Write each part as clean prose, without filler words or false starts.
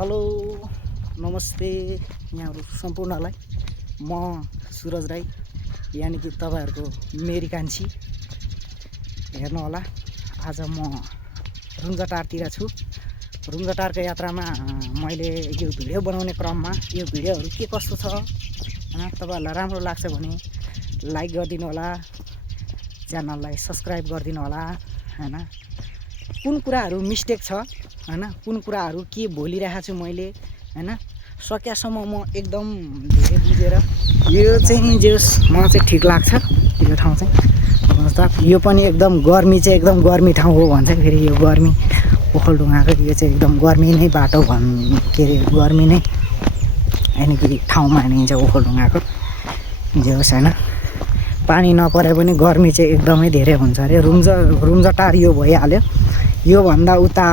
Hello नमस्ते यहाँहरु सम्पूर्णलाई म सुरज राई यानी कि तपाईहरुको मेरी कान्छी हेर्नु होला। आज म रुम्जाटारतिर छु। रुम्जाटारको यात्रामा मैले यो भिडियो बनाउने क्रममा यो भिडियोहरु के कस्तो छ तपाईहरुलाई राम्रो लाग्छ भने लाइक गरिदिनु होला, च्यानललाई सब्स्क्राइब गरिदिनु होला हैन। कुन कुराहरु मिस्टेक छ हैन, कुन कुराहरु के बोलिरहेको छु मैले हैन, सकेसम्म म एकदम धेरै बुझेर यो चाहिँ जस मलाई चाहिँ ठीक लाग्छ। यो ठाउँ चाहिँ यो पनि एकदम गर्मी चाहिँ एकदम गर्मी ठाउँ हो भन्छ। फेरि यो गर्मी ओखलढुङ्गाको यो चाहिँ एकदम गर्मी नै बाटो के अरे गर्मी नै हैन कि ठाउँ मानिन्छ ओखलढुङ्गाको। जे होस् हैन, पानी नपरे पनि गर्मी चाहिँ एकदमै धेरै हुन्छ अरे। रुम्जाटार यो भइहाल्यो। यो भन्दा उता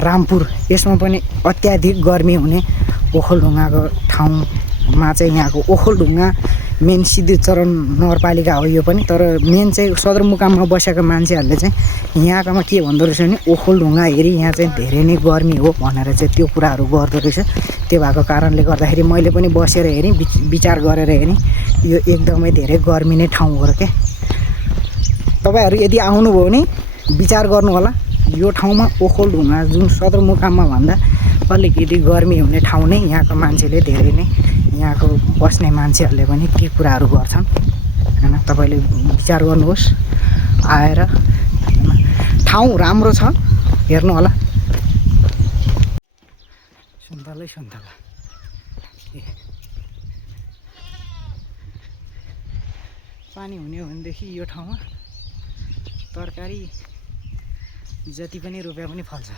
रामपुर यसमा पनि अत्याधिक गर्मी हुने ओखलढुङ्गाको ठाउँमा चाहिँ यहाँको ओखलढुङ्गा मेन सिद्धिचरण नगरपालिका हो यो पनि। तर मेन चाहिँ सदरमुकाममा बसेको मान्छेहरूले चाहिँ यहाँकोमा के भन्दो रहेछ भने ओखलढुङ्गा हेरी यहाँ चाहिँ धेरै नै गर्मी हो भनेर चाहिँ त्यो कुराहरू गर्दो रहेछ। त्यो भएको कारणले गर्दाखेरि मैले पनि बसेर हेरेँ, विचार गरेर हेरेँ, यो एकदमै धेरै गर्मी नै ठाउँ हो र के। तपाईहरु यदि आउनुभयो भने विचार गर्नु होला। यो ठाउँमा ओखलढुङ्गा जुन सदरमुकाममा भन्दा अलिकति गर्मी हुने ठाउँ नै यहाँको मान्छेले धेरै नै यहाँको बस्ने मान्छेहरूले पनि के कुराहरू गर्छन् हैन। तपाईले विचार गर्नुहोस् आएर। ठाउँ राम्रो छ, हेर्नु होला। सुन्तलै सुन्तला पानी हुने हो भनेदेखि यो ठाउँमा तरकारी जति पनि रुपैयाँ पनि फल्छ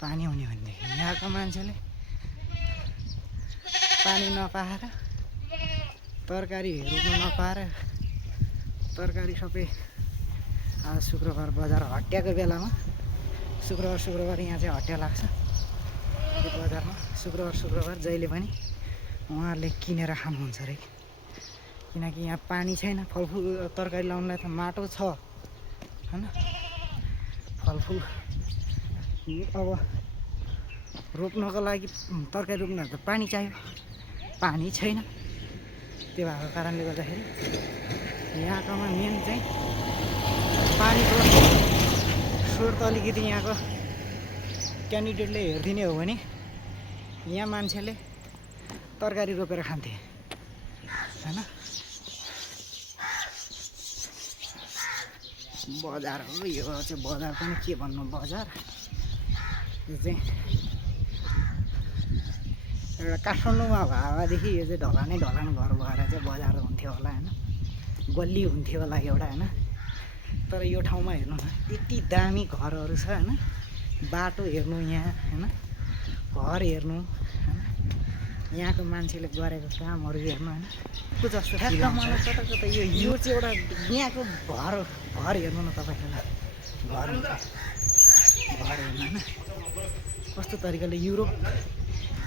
पानी हुने भनेदेखि। यहाँको मान्छेले पानी नपाएर तरकारी रोप्न नपाएर तरकारी सबै आज शुक्रबार बजार हट्याको बेलामा शुक्रबार यहाँ चाहिँ हट्या लाग्छ यो बजारमा। शुक्रबार जहिले पनि उहाँहरूले किनेर खानुहुन्छ अरे। किनकि यहाँ पानी छैन, फलफुल तरकारी लाउनलाई त माटो छ हैन, फलफुल अब रोप्नको लागि तरकारी रोप्न त पानी चाहियो, पानी छैन। त्यो भएको कारणले गर्दाखेरि यहाँकोमा मेन चाहिँ पानीको स्रोत अलिकति यहाँको क्यान्डिडेटले हेरिदिने हो भने यहाँ मान्छेले तरकारी रोपेर खान्थे हैन। बजार हो यो चाहिँ, बजार पनि के भन्नु, बजार यो चाहिँ एउटा काठमाडौँमा भएदेखि यो चाहिँ ढलान घर भएर चाहिँ बजार हुन्थ्यो होला हैन, गल्ली हुन्थ्यो होला एउटा हैन। तर यो ठाउँमा हेर्नु न, यति दामी घरहरू छ हैन, बाटो हेर्नु यहाँ हैन, घर हेर्नु हैन, यहाँको मान्छेले गरेको कामहरू हेर्नु हैन, को जस्तो ठ्याक्क मलाई कता यो चाहिँ एउटा यहाँको घर हेर्नु न तपाईहरुले। घर हेर्नु हैन कस्तो तरिकाले युरोप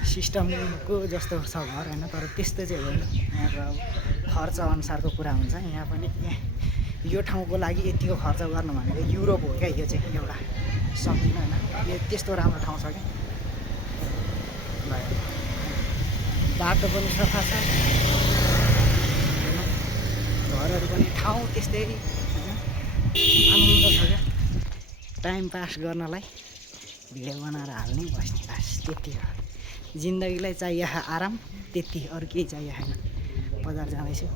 सिस्टमको जस्तो छ घर हैन। तर त्यस्तो चाहिँ होइन, यहाँको अब खर्च अनुसारको कुरा हुन्छ। यहाँ पनि यो ठाउँको लागि यतिको खर्च गर्नु भनेको युरोप हो क्या। यो चाहिँ एउटा सम्झिनु हैन, यो त्यस्तो राम्रो ठाउँ छ क्या। बाटो पनि सफा छ, घरहरू पनि ठाउँ त्यस्तै हैन, आनन्द छ क्या। टाइम पास गर्नलाई भिडियो बनाएर हाल्ने बस्ने, बस त्यति हो। जिन्दगीलाई चाहिए आराम, त्यति, अरू केही चाहिए छैन। बजार जाँदैछु।